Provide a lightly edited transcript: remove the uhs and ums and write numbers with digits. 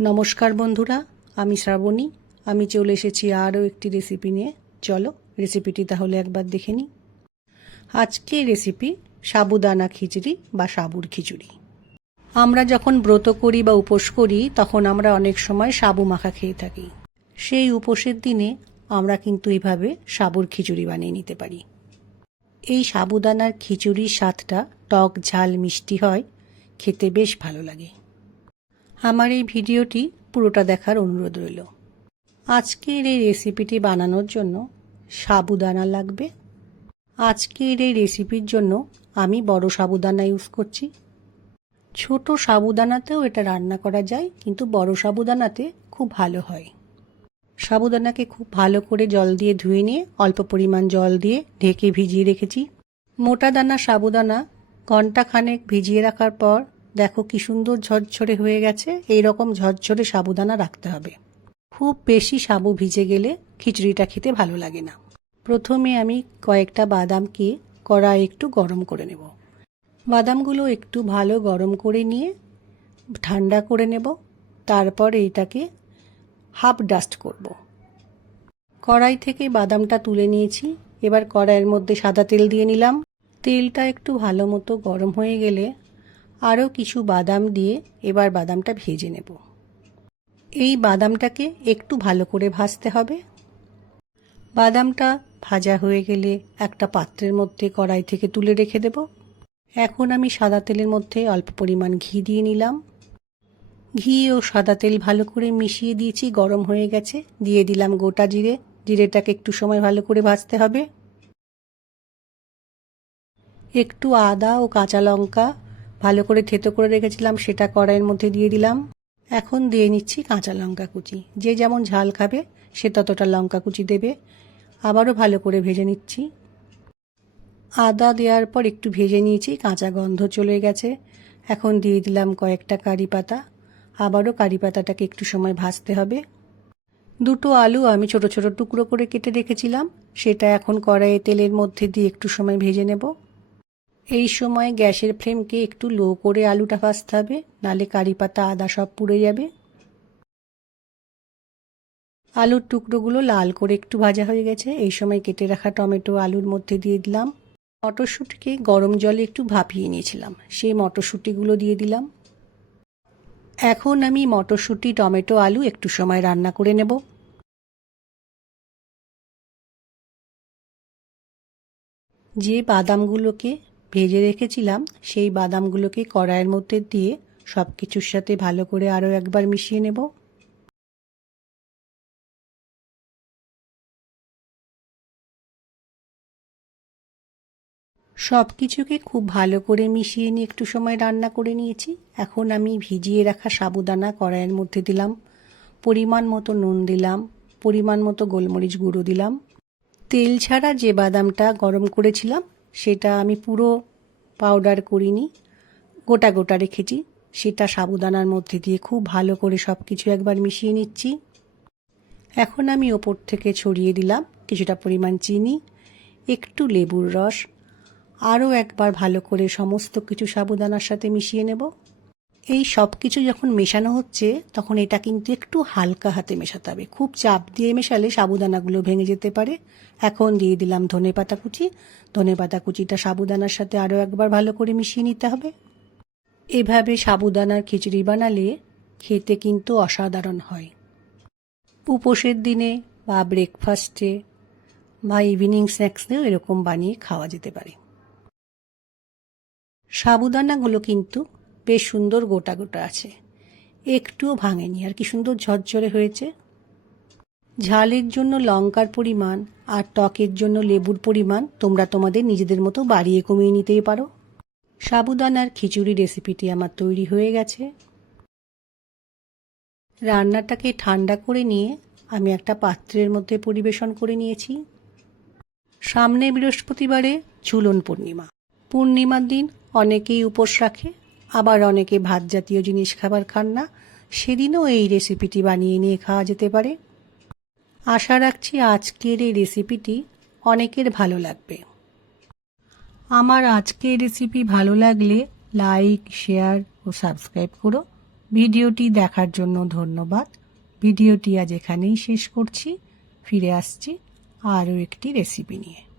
নমস্কার বন্ধুরা, আমি শ্রাবণী। আমি চলে এসেছি আরও একটি রেসিপি নিয়ে। চলো রেসিপিটি তাহলে একবার দেখে নিই। আজকে রেসিপি সাবুদানা খিচুড়ি বা সাবুর খিচুড়ি। আমরা যখন ব্রত করি বা উপোস করি তখন আমরা অনেক সময় সাবু মাখা খেয়ে থাকি। সেই উপোসের দিনে আমরা কিন্তু এইভাবে সাবুর খিচুড়ি বানিয়ে নিতে পারি। এই সাবুদানার খিচুড়ির স্বাদটা টক ঝাল মিষ্টি হয়, খেতে বেশ ভালো লাগে। আমার এই ভিডিওটি পুরোটা দেখার অনুরোধ রইল। আজকের এই রেসিপিটি বানানোর জন্য সাবুদানা লাগবে। আজকের এই রেসিপির জন্য আমি বড় সাবুদানা ইউজ করছি। ছোট সাবুদানাতেও এটা রান্না করা যায়, কিন্তু বড় সাবুদানাতে খুব ভালো হয়। সাবুদানাকে খুব ভালো করে জল দিয়ে ধুয়ে নিয়ে অল্প পরিমাণ জল দিয়ে ঢেকে ভিজিয়ে রেখেছি। মোটা দানা সাবুদানা ঘন্টাখানেক ভিজিয়ে রাখার পর দেখো কি সুন্দর ঝরঝরে হয়ে গেছে। এই রকম ঝরঝরে সাবুদানা রাখতে হবে। খুব বেশি সাবু ভিজে গেলে খিচুড়িটা খেতে ভালো লাগে না। প্রথমে আমি কয়েকটা বাদামকে কড়াই একটু গরম করে নেব। বাদামগুলো একটু ভালো গরম করে নিয়ে ঠান্ডা করে নেব। তারপর এইটাকে হাফ ডাস্ট করব। কড়াই থেকে বাদামটা তুলে নিয়েছি। এবার কড়াইয়ের মধ্যে সাদা তেল দিয়ে নিলাম। তেলটা একটু ভালো মতো গরম হয়ে গেলে আরও কিছু বাদাম দিয়ে এবার বাদামটা ভেজে নেব। এই বাদামটাকে একটু ভালো করে ভাজতে হবে। বাদামটা ভাজা হয়ে গেলে একটা পাত্রের মধ্যে কড়াই থেকে তুলে রেখে দেব। এখন আমি সাদা তেলের মধ্যে অল্প পরিমাণ ঘি দিয়ে নিলাম। ঘি ও সাদা তেল ভালো করে মিশিয়ে দিয়েছি, গরম হয়ে গেছে। দিয়ে দিলাম গোটা জিরে। জিরেটাকে একটু সময় ভালো করে ভাজতে হবে। একটু আদা ও কাঁচা লঙ্কা ভালো করে থেতো করে রেখেছিলাম, সেটা কড়াইয়ের মধ্যে দিয়ে দিলাম। এখন দিয়ে নিচ্ছি কাঁচা লঙ্কা কুচি। যে যেমন ঝাল খাবে সে ততটা লঙ্কা কুচি দেবে। আবারও ভালো করে ভেজে নিচ্ছি। আদা দেওয়ার পর একটু ভেজে নিয়েছি, কাঁচা গন্ধ চলে গেছে। এখন দিয়ে দিলাম কয়েকটা কারি পাতা। আবারও কারি পাতাটাকে একটু সময় ভাজতে হবে। দুটো আলু আমি ছোট ছোট টুকরো করে কেটে রেখেছিলাম, সেটা এখন কড়াইয়ে তেলের মধ্যে দিয়ে একটু সময় ভেজে নেব। এই সময় গ্যাসের ফ্লেমকে একটু লো করে আলুটা ভাজতে হবে, নালে কারি পাতা আদা সব পুড়ে যাবে। আলুর টুকরোগুলো লাল করে একটু ভাজা হয়ে গেছে। এই সময় কেটে রাখা টমেটো আলুর মধ্যে দিয়ে দিলাম। মটরশুঁটিকে গরম জলে একটু ভাপিয়ে নিয়েছিলাম, সেই মটরশুঁটিগুলো দিয়ে দিলাম। এখন আমি মটরশুঁটি টমেটো আলু একটু সময় রান্না করে নেব। যে বাদামগুলোকে ভেজে রেখেছিলাম সেই বাদামগুলোকে কড়াইয়ের মধ্যে দিয়ে সব কিছুর সাথে ভালো করে আরও একবার মিশিয়ে নেব। সব কিছুকে খুব ভালো করে মিশিয়ে নিয়ে একটু সময় রান্না করে নিয়েছি। এখন আমি ভিজিয়ে রাখা সাবুদানা কড়াইয়ের মধ্যে দিলাম। পরিমাণ মতো নুন দিলাম, পরিমাণ মতো গোলমরিচ গুঁড়ো দিলাম। তেল ছাড়া যে বাদামটা গরম করেছিলাম সেটা আমি পুরো পাউডার করিনি, গোটা গোটা রেখেছি। সেটা সাবুদানার মধ্যে দিয়ে খুব ভালো করে সব কিছু একবার মিশিয়ে নিচ্ছি। এখন আমি ওপর থেকে ছড়িয়ে দিলাম কিছুটা পরিমাণ চিনি, একটু লেবুর রস। আরও একবার ভালো করে সমস্ত কিছু সাবুদানার সাথে মিশিয়ে নেব। এই সব কিছু যখন মেশানো হচ্ছে তখন এটা কিন্তু একটু হালকা হাতে মেশাতে হবে। খুব চাপ দিয়ে মেশালে সাবুদানাগুলো ভেঙে যেতে পারে। এখন দিয়ে দিলাম ধনেপাতা কুচি। ধনেপাতা কুচিটা সাবুদানার সাথে আরও একবার ভালো করে মিশিয়ে নিতে হবে। এভাবে সাবুদানার খিচুড়ি বানালে খেতে কিন্তু অসাধারণ হয়। উপোসের দিনে বা ব্রেকফাস্টে বা ইভিনিং স্ন্যাক্সেও এরকম বানিয়ে খাওয়া যেতে পারে। সাবুদানাগুলো কিন্তু বেশ সুন্দর গোটা গোটা আছে, একটুও ভাঙেনি। আর কি সুন্দর ঝরঝরে হয়েছে। ঝালের জন্য লঙ্কার পরিমাণ আর টকের জন্য লেবুর পরিমাণ তোমরা তোমাদের নিজেদের মতো বাড়িয়ে কমিয়ে নিতেই পারো। সাবুদানার খিচুড়ি রেসিপিটি আমার তৈরি হয়ে গেছে। রান্নাটাকে ঠান্ডা করে নিয়ে আমি একটা পাত্রের মধ্যে পরিবেশন করে নিয়েছি। সামনে বৃহস্পতিবারে ঝুলন পূর্ণিমা। পূর্ণিমার দিন অনেকেই উপোস রাখে, আবার অনেকে ভাত জাতীয় জিনিস খাবার খান না। সেদিনও এই রেসিপিটি বানিয়ে নিয়ে খাওয়া যেতে পারে। আশা রাখছি আজকের এই রেসিপিটি অনেকের ভালো লাগবে। আমার আজকের রেসিপি ভালো লাগলে লাইক, শেয়ার ও সাবস্ক্রাইব করো। ভিডিওটি দেখার জন্য ধন্যবাদ। ভিডিওটি আজ এখানেই শেষ করছি। ফিরে আসছি আরও একটি রেসিপি নিয়ে।